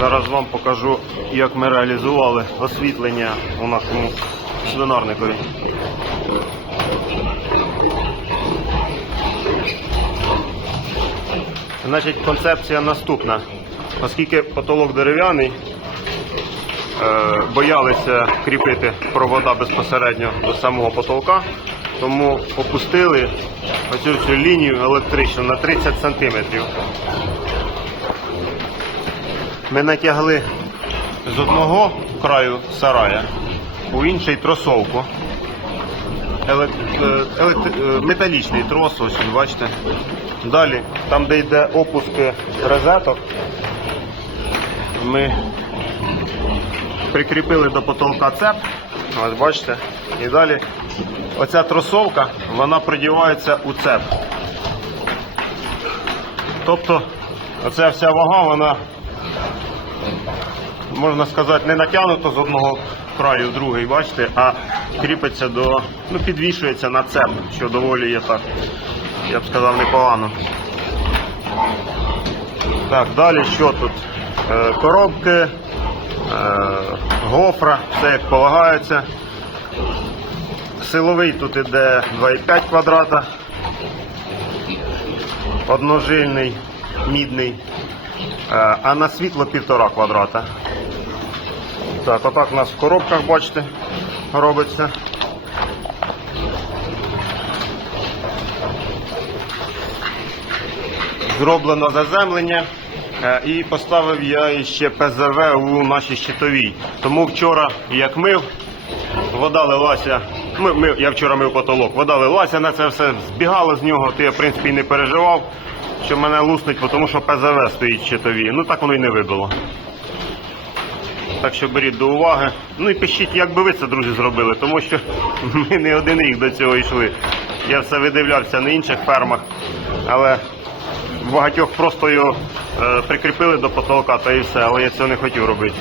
Зараз вам покажу, як ми реалізували освітлення у нашому свинарникові. Значить, концепція наступна. Оскільки потолок дерев'яний, е, боялися кріпити провода безпосередньо до самого потолка, тому опустили оцю всю лінію електричну на 30 сантиметрів. Ми натягли з одного краю сарая у інший тросовку. Елек- е, елект- е, Металічний трос, ось бачите. Далі, там, де йде опуски розеток, ми прикріпили до потолка цеп. Ось бачите. І далі оця тросовка, вона придівається у цеп. Тобто оця вся вага, вона можна сказати, не натягнуто з одного краю в другий, бачите, а кріпиться до, ну, підвішується на цеп, що доволі є так, я б сказав, непогано. Так, далі що тут? Е, коробки, е, гофра, все як полагається. Силовий тут іде 2,5 квадрата, одножильний, мідний, а на світло півтора квадрата. Так, отак у нас в коробках, бачите, робиться. Зроблено заземлення. е, І поставив я ще ПЗВ у нашій щитовій. Тому вчора, як мив, вода лилася. Ми, ми, я вчора мив потолок, вода лилася на це все, збігало з нього, то я в принципі і не переживав, що мене луснуть, тому що ПЗВ стоїть в щитовій. Ну так воно і не вибило. Так що беріть до уваги. Ну і пишіть, як би ви це, друзі, зробили, тому що ми не один рік до цього йшли. Я все видивлявся на інших фермах, але багатьох просто його е, прикріпили до потолка та і все, але я цього не хотів робити.